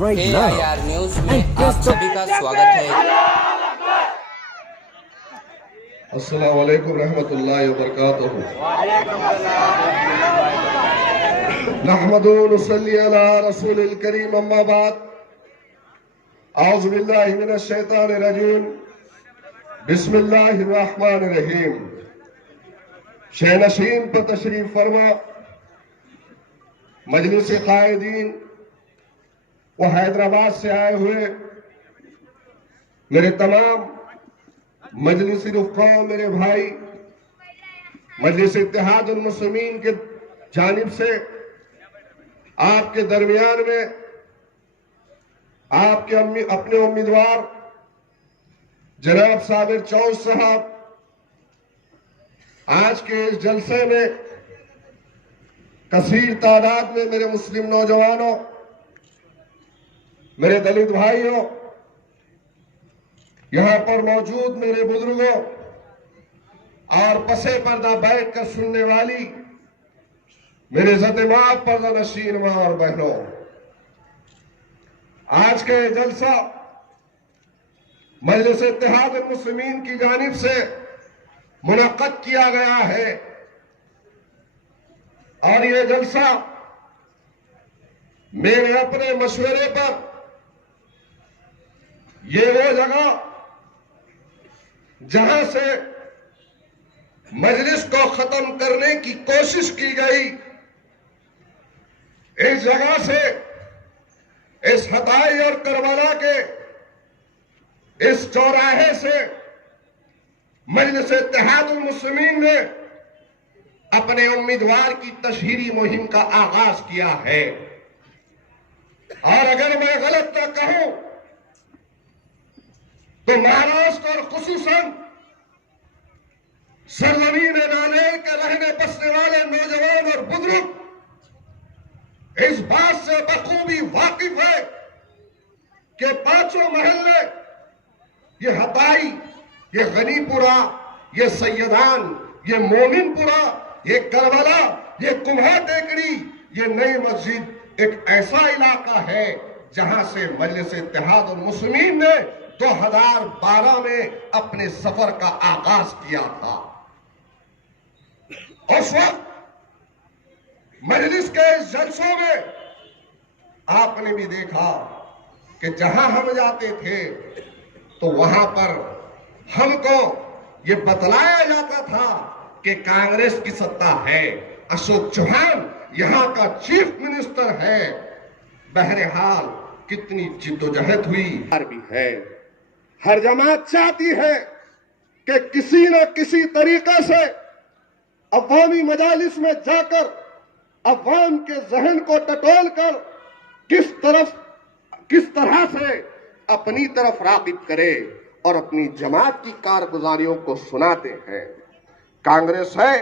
subscribe now KIR news में and press आप the सभी का स्वागत है। अस्सलाम वालेकुम रहमतुल्लाहि व बरकातुहू। नहमदु व नुसल्ली अला रसूलिल करीम, अम्मा बाद। औज़ु बिल्लाहि मिनश शैतानिर रजीम, बिस्मिल्लाहिर रहमानिर रहीम। शहनशीन पर तशरीफ फरमा मजलिस कायदीन वो हैदराबाद से आए हुए मेरे तमाम मजलिस रुफ़ा, मेरे भाई, मजलिस इत्तेहादुल मुस्लिमीन के जानिब से आपके दरमियान में आपके अपने उम्मीदवार जनाब साबिर चौध साहब आज के इस जलसे में कसीर तादाद में मेरे मुस्लिम नौजवानों, मेरे दलित भाइयों, यहां पर मौजूद मेरे बुजुर्गों और पसे पर्दा बैठकर सुनने वाली मेरे ज़द-ए-माब पर्दा नशीन मां और बहनों, आज के जलसा मजलिस इत्तेहादुल मुस्लिमीन की जानिब से मुनक्कद किया गया है और ये जलसा मेरे अपने मशवरे पर ये वो जगह जहां से मजलिस को खत्म करने की कोशिश की गई, इस जगह से, इस हताई और करबला के इस चौराहे से मजलिस इत्तेहादुल मुस्लिमीन ने अपने उम्मीदवार की तशहीरी मुहिम का आगाज किया है। और अगर मैं गलत न कहूं तो महाराष्ट्र और खुसूसन सरजमीन नांदेड़ के रहने बसने वाले नौजवान और बुजुर्ग इस बात से बखूबी वाकिफ है कि पांचों महल्ले, ये हताई, ये गनीपुरा, ये सैयदान, ये मोमिनपुरा, ये करबला, ये कुम्हा टेकड़ी, ये नई मस्जिद एक ऐसा इलाका है जहां से मजलिस इत्तेहादुल मुस्लिमीन ने 2012 में अपने सफर का आगाज किया था। उस वक्त मजलिस के इस जलसों में आपने भी देखा कि जहां हम जाते थे तो वहां पर हमको ये बतलाया जाता था कि कांग्रेस की सत्ता है, अशोक चौहान यहां का चीफ मिनिस्टर है। बहरहाल कितनी जिद्दोजहद हुई भी है। हर जमात चाहती है कि किसी न किसी तरीके से अवामी मजालिस में जाकर अवाम के जहन को टटोल कर किस तरह से अपनी तरफ रागिब करे और अपनी जमात की कारगुजारियों को सुनाते हैं। कांग्रेस है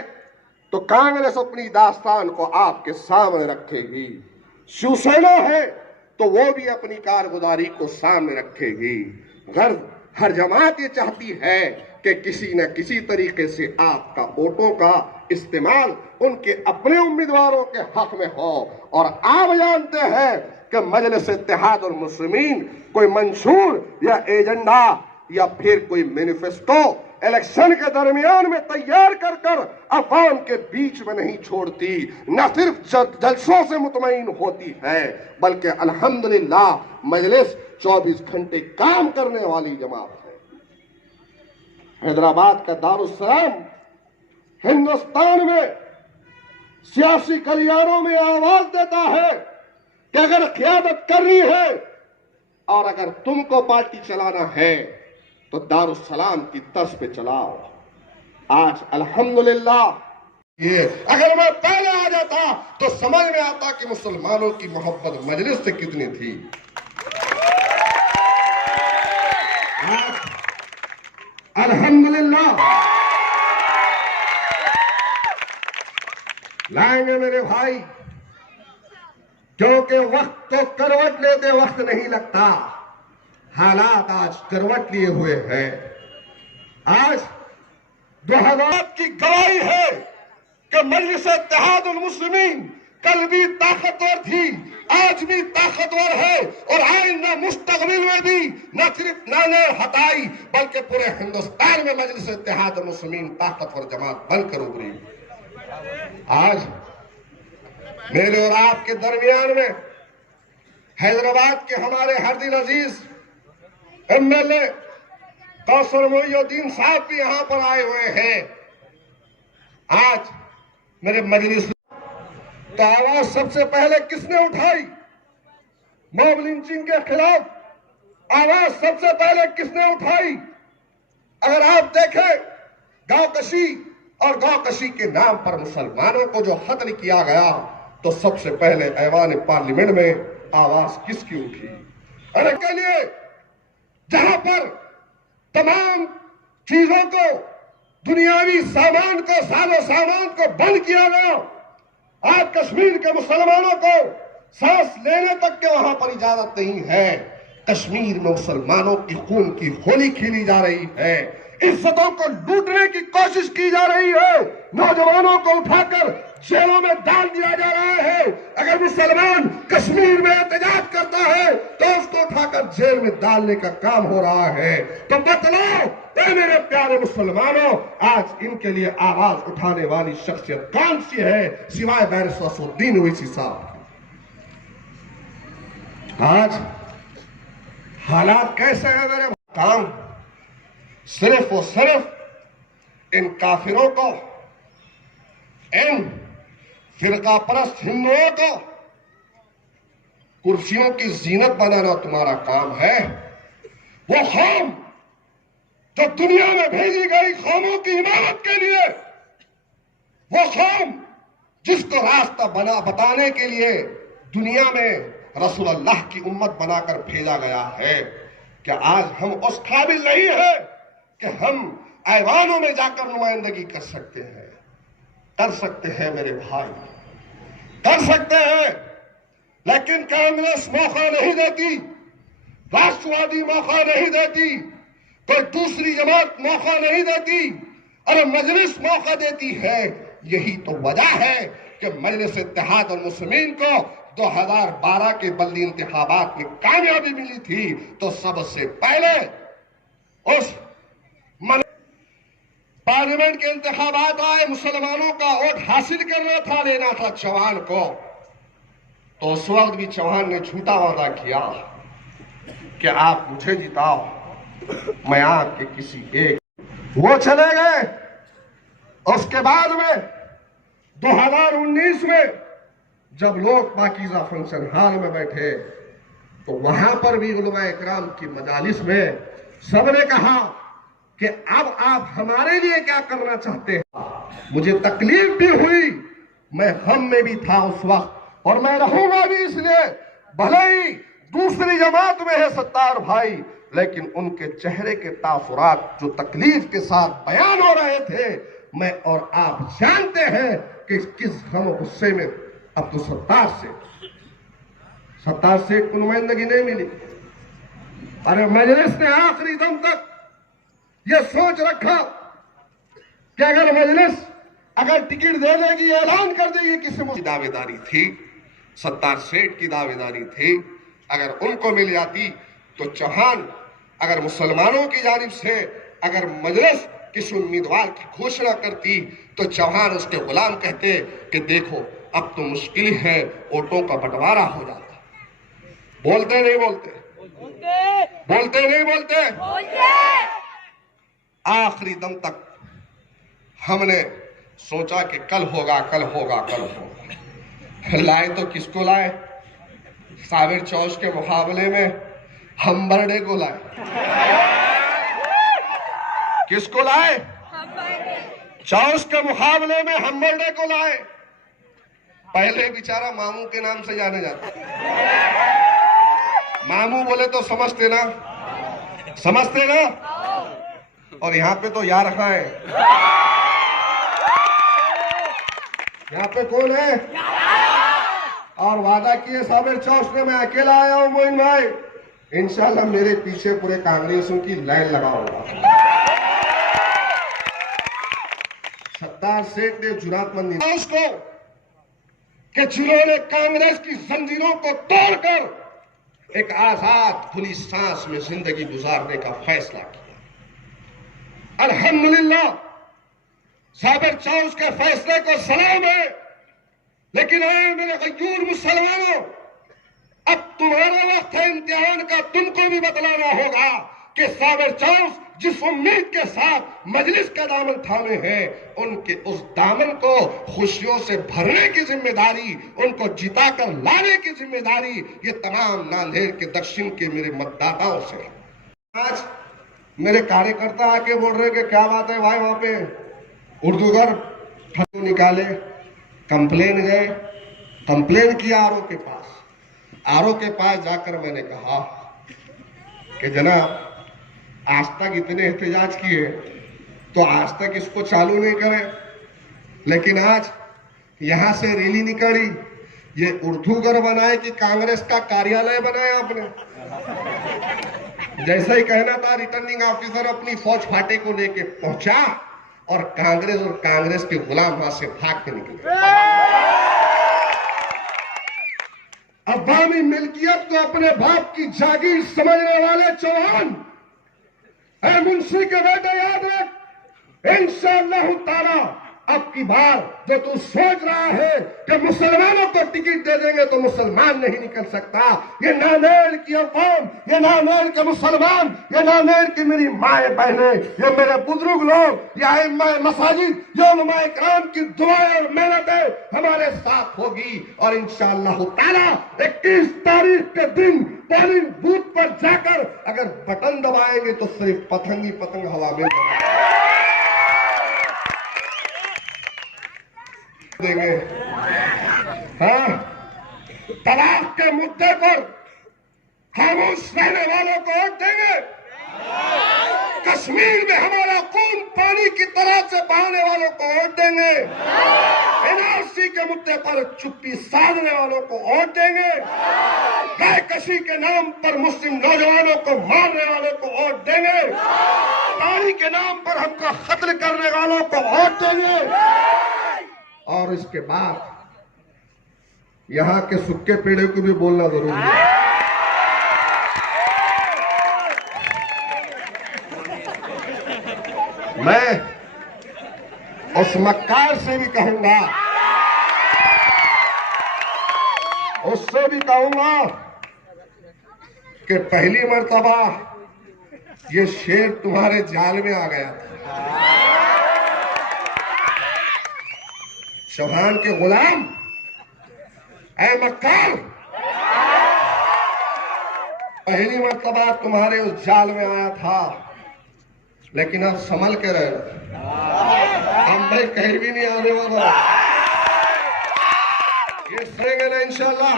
तो कांग्रेस अपनी दास्तान को आपके सामने रखेगी। शिवसेना है तो वो भी अपनी कारगुजारी को सामने रखेगी। हर जमात ये चाहती है कि किसी न किसी तरीके से आपका वोटों का इस्तेमाल उनके अपने उम्मीदवारों के हक में हो। और आप जानते हैं कि मजलिस इत्तेहादुल मुस्लिमीन कोई मंशूर या एजेंडा या फिर कोई मैनिफेस्टो इलेक्शन के दरमियान में तैयार कर कर अवाम के बीच में नहीं छोड़ती, न सिर्फ जलसों से मुतमईन होती है बल्कि अल्हम्दुलिल्लाह मजलिस 24 घंटे काम करने वाली जमात है। हैदराबाद का दारुस्सलाम हिंदुस्तान में सियासी गलियारों में आवाज देता है कि अगर क़यादत करनी है और अगर तुमको पार्टी चलाना है तो दारुस्सलाम की तर्ज पे चलाओ। आज अल्हम्दुलिल्लाह ये अगर मैं पहले आ जाता तो समझ में आता कि मुसलमानों की मोहब्बत मजलिस से कितनी थी। अल्हम्दुलिल्लाह लाएंगे मेरे भाई, क्योंकि वक्त तो करवट लेते वक्त नहीं लगता। हालात आज करवट लिए हुए हैं। आज 2000 की गवाही है कि मजलिस इत्तेहादुल मुस्लिमीन कल भी ताकतवर थी, आज भी ताकतवर है और आइंदा मुस्तकबिल में भी न सिर्फ नाने हटाई बल्कि पूरे हिंदुस्तान में मजलिस इत्तेहाद मुस्लिमीन ताकतवर जमात बनकर उभरी। आज मेरे और आपके दरमियान में हैदराबाद के हमारे हरदीन अजीज एमएलए कौसर मोइनुद्दीन साहब भी यहां पर आए हुए हैं। आज मेरे मजलिस तो आवाज सबसे पहले किसने उठाई? मॉब लिंचिंग के खिलाफ आवाज सबसे पहले किसने उठाई? अगर आप देखें गांवकशी और गांवकशी के नाम पर मुसलमानों को जो कत्ल किया गया तो सबसे पहले ऐवान पार्लियामेंट में आवाज किसकी उठी? अरे के लिए जहां पर तमाम चीजों को, दुनियावी सामान को, सालो सामान को बंद किया गया, आज कश्मीर के मुसलमानों को सांस लेने तक के वहां पर इजाजत नहीं है। कश्मीर में मुसलमानों की खून की होली खेली जा रही है, इज्जतों को लूटने की कोशिश की जा रही है, नौजवानों को उठाकर जेलों में डाल दिया जा रहा है। अगर मुसलमान कश्मीर में एहतजाज करता है तो उसको उठाकर जेल में डालने का काम हो रहा है। तो बतलाओ ए मेरे प्यारे मुसलमानों, आज इनके लिए आवाज उठाने वाली शख्सियत कौन सी है सिवाय बैरिस्टर असदुद्दीन ओवैसी साहब? आज हालात कैसे हैं मेरे? काम सिर्फ और सिर्फ इन काफिरों को, इन फिरका परस्त हिंदुओं को कुर्सियों की जीनत बनाना तुम्हारा काम है। वो कौम जो दुनिया में भेजी गई कौमों की इमारत के लिए, वो कौम जिसको रास्ता बताने के लिए दुनिया में रसूलुल्लाह की उम्मत बनाकर भेजा गया है, क्या आज हम उस काबिल नहीं है कि हम ऐवानों में जाकर नुमाइंदगी कर सकते हैं? कर सकते हैं मेरे भाई, कर सकते हैं, लेकिन कांग्रेस मौका नहीं देती, राष्ट्रवादी मौका नहीं देती, कोई दूसरी जमात मौका नहीं देती और मजलिस मौका देती है। यही तो वजह है कि मजलिस इत्तेहाद और मुस्लिमीन को 2012 के बल्दी इंतखाबात में कामयाबी मिली थी तो सबसे पहले उस पार्लियामेंट के इंतखाबात आए, मुसलमानों का वोट हासिल करना था, लेना था चौहान को, तो उस वक्त भी चौहान ने झूठा वादा किया कि आप मुझे जिताओ, मैं आपके किसी एक, वो चले गए। उसके बाद में 2019 में जब लोग पाकीज़ा फंक्शन हॉल में बैठे तो वहां पर भी उलमा इकराम की मजालिस में सबने कहा कि अब आप हमारे लिए क्या करना चाहते हैं? मुझे तकलीफ भी हुई, मैं गम में भी था उस वक्त और मैं रहूंगा भी, इसलिए भले ही दूसरी जमात में है सत्तार भाई, लेकिन उनके चेहरे के तासुरात जो तकलीफ के साथ बयान हो रहे थे, मैं और आप जानते हैं कि किस गम गुस्से में अब तो सत्तार से नुमाइंदगी नहीं मिली। अरे मजलिस ने आखिरी दम तक ये सोच रखा कि अगर मजलिस अगर टिकट दे देगी, ऐलान कर देगी, किसी की दावेदारी थी, सत्तार सेठ की दावेदारी थी, अगर उनको मिल जाती तो चौहान अगर मुसलमानों की जानिब से अगर मजलिस किसी उम्मीदवार की घोषणा करती तो चौहान उसके गुलाम कहते कि देखो अब तो मुश्किल है, वोटों का बंटवारा हो जाता। बोलते नहीं बोलते, बोलते नहीं बोलते। आखिरी दम तक हमने सोचा कि कल होगा, कल होगा, कल होगा। लाए तो किसको लाए? साबिर चौश के मुकाबले में हम्बरडे को लाए। किसको लाए? चौश के मुकाबले में हम्बरडे को लाए। पहले बेचारा मामू के नाम से जाने जाता, मामू बोले तो समझते ना, समझते ना। और यहाँ पे तो यार रखा है, यहाँ पे कौन है? और वादा किए साबिर चौश ने, मैं अकेला आया हूं मोइन भाई, इंशाल्लाह मेरे पीछे पूरे कांग्रेसों की लाइन लगाऊंगा। सत्तार सेठ ने जुरातमंदी उसको कि जिन्होंने कांग्रेस की जंजीरों को तोड़कर एक आजाद खुली सांस में जिंदगी गुजारने का फैसला किया। अल्हम्दुलिल्लाह, साबिर चाउस के फैसले को सलाम है। लेकिन ऐ मेरे गयूर मुसलमानों, अब तुम्हारा वक्त है इम्तिहान का। तुमको भी बतलाना होगा कि साबिर चाउस जिस उम्मीद के साथ मजलिस का दामन थामे हैं, उनके उस दामन को खुशियों से भरने की जिम्मेदारी, उनको जिताकर लाने की जिम्मेदारी ये तमाम नांदेड़ के दक्षिण के मेरे मतदाताओं से है। आज मेरे कार्यकर्ता आके बोल रहे कि क्या बात है भाई, वहां पे उर्दूगर फोटो निकाले, कंप्लेन गए, कंप्लेन किया आरओ के पास। आरओ के पास जाकर मैंने कहा कि जनाब, आज तक इतने एहतजाज किए तो आज तक इसको चालू नहीं करें, लेकिन आज यहां से रैली निकली, ये उर्दूगर बनाए कि कांग्रेस का कार्यालय बनाया आपने। जैसा ही कहना था, रिटर्निंग ऑफिसर अपनी फौज फाटे को लेके पहुंचा और कांग्रेस के गुलाम वहां से भाग के निकले। अवामी मिल्कियत को अपने बाप की जागीर समझने वाले चौहान, ऐ मुंशी के बेटे याद रख, इंशाअल्लाह ताला अब की बार जो तू सोच रहा है कि मुसलमानों को टिकट दे देंगे तो मुसलमान नहीं निकल सकता, ये नांदेड़ की अवाम, ये नांदेड़ के मुसलमान, ये नांदेड़ की मेरी माए बहने, ये मेरे बुजुर्ग लोग, ये आइम्माए मसाजिद, ये उलमाए किराम की दुआएं और मेहनतें हमारे साथ होगी। और इंशाअल्लाह ताला 21 तारीख के दिन पोलिंग बूथ पर जाकर अगर बटन दबाएंगे तो सिर्फ पतंग ही पतंग हवा में देंगे। हाँ, तलाक के मुद्दे पर खामोश रहने वालों को वोट देंगे। कश्मीर में हमारा खून पानी की तरह से बहाने वालों को वोट देंगे। एनआरसी के मुद्दे पर चुप्पी साधने वालों को वोट देंगे। गायकशी के नाम पर मुस्लिम नौजवानों को मारने वालों को वोट देंगे। पानी के नाम पर हमको कत्ल करने वालों को वोट देंगे। और इसके बाद यहां के सूखे पेड़े को भी बोलना जरूरी है। मैं उस मक्कार से भी कहूंगा, उससे भी कहूंगा कि पहली मर्तबा ये शेर तुम्हारे जाल में आ गया था। चौहान के गुलाम, ऐ मक्कार, पहली मर्तबा तुम्हारे उस जाल में आया था, लेकिन अब संभल के रहे। हम भाई कहीं भी नहीं आने वाला, ये सहेंगे ना इंशाल्लाह।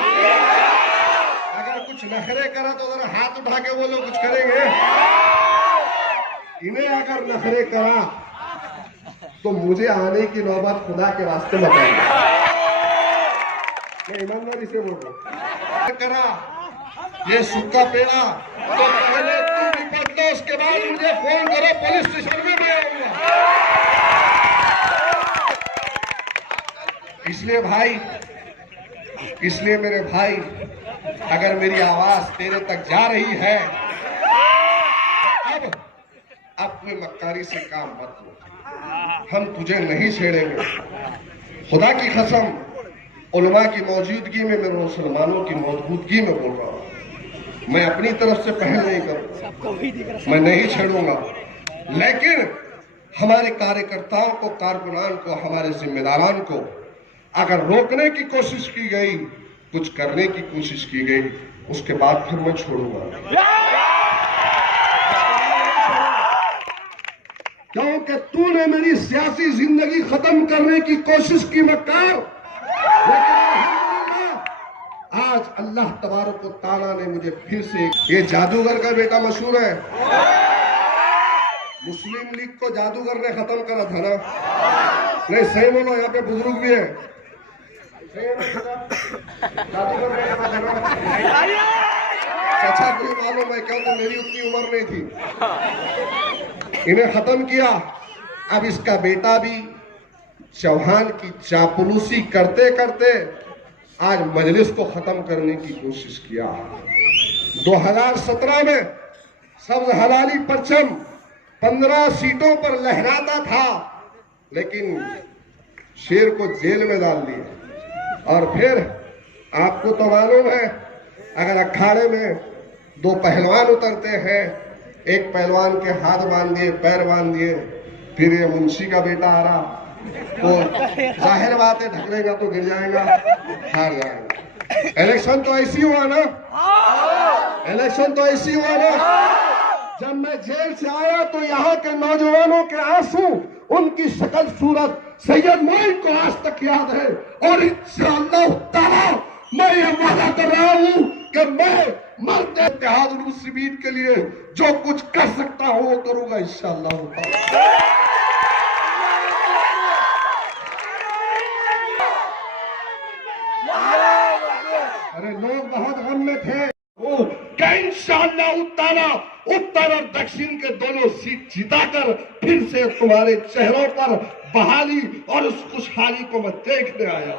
अगर कुछ नखरे करा तो जरा हाथ उठा के बोलो, कुछ करेंगे। इन्हें अगर नखरे करा तो मुझे आने की नौबत खुदा के वास्ते बताइए। मैं ईमानदारी से बोल रहा हूं। करा ये सूखा पेड़ा तो पहले तुम निपट लो, उसके बाद मुझे फोन करो, पुलिस स्टेशन में मैं आऊंगा। इसलिए भाई, इसलिए मेरे भाई, अगर मेरी आवाज तेरे तक जा रही है तो अब अपने मक्कारी से काम मत लो। हम तुझे नहीं छेड़ेंगे। खुदा की कसम, उलमा की मौजूदगी में, मेरे मुसलमानों की मौजूदगी में बोल रहा हूं, मैं अपनी तरफ से पहल नहीं करूंगा, मैं नहीं छेड़ूंगा। लेकिन हमारे कार्यकर्ताओं को, कारकुनान को, हमारे जिम्मेदारान को अगर रोकने की कोशिश की गई, कुछ करने की कोशिश की गई, उसके बाद फिर मैं छोड़ूंगा। क्योंकि तूने मेरी सियासी जिंदगी खत्म करने की कोशिश की मक्कार, लेकिन आज अल्लाह तबारक व तआला ने मुझे फिर से, ये जादूगर का बेटा मशहूर है, मुस्लिम लीग को जादूगर ने खत्म करा था ना। नहीं सही बोलो, यहाँ पे बुजुर्ग भी है। चाचा को मालूम है क्या, तो मेरी उतनी उम्र नहीं थी। इन्हें खत्म किया। अब इसका बेटा भी चौहान की चापलूसी करते करते आज मजलिस को खत्म करने की कोशिश किया। 2017 में सब्ज हलाली परचम 15 सीटों पर लहराता था, लेकिन शेर को जेल में डाल दिया। और फिर आपको तो मालूम है, अगर अखाड़े में दो पहलवान उतरते हैं, एक पहलवान के हाथ बांध दिए, पैर बांध दिए, फिर ये मुंशी का बेटा आ रहा, तो जाहिर बात है ढकलेगा तो गिर जाएगा, हार जाएगा। इलेक्शन तो ऐसी हुआ ना, इलेक्शन तो ऐसी हुआ ना। जब मैं जेल से आया तो यहाँ के नौजवानों के आंसू, उनकी शक्ल सूरत सैयद मोइन को आज तक याद है। और इंशाअल्लाह ताला मैं ये वादा कर रहा हूँ कि मैं मर्द इत्तेहाद मुस्लिमीन के लिए जो कुछ कर सकता हूँ वो करूंगा इंशाअल्लाह ताला। अरे लोग बहुत गम में थे इंशाअल्लाह ताला उत्तर और दक्षिण के दोनों सीट जीताकर फिर से तुम्हारे चेहरों पर बहाली और उस खुशहाली को मैं देखने आया।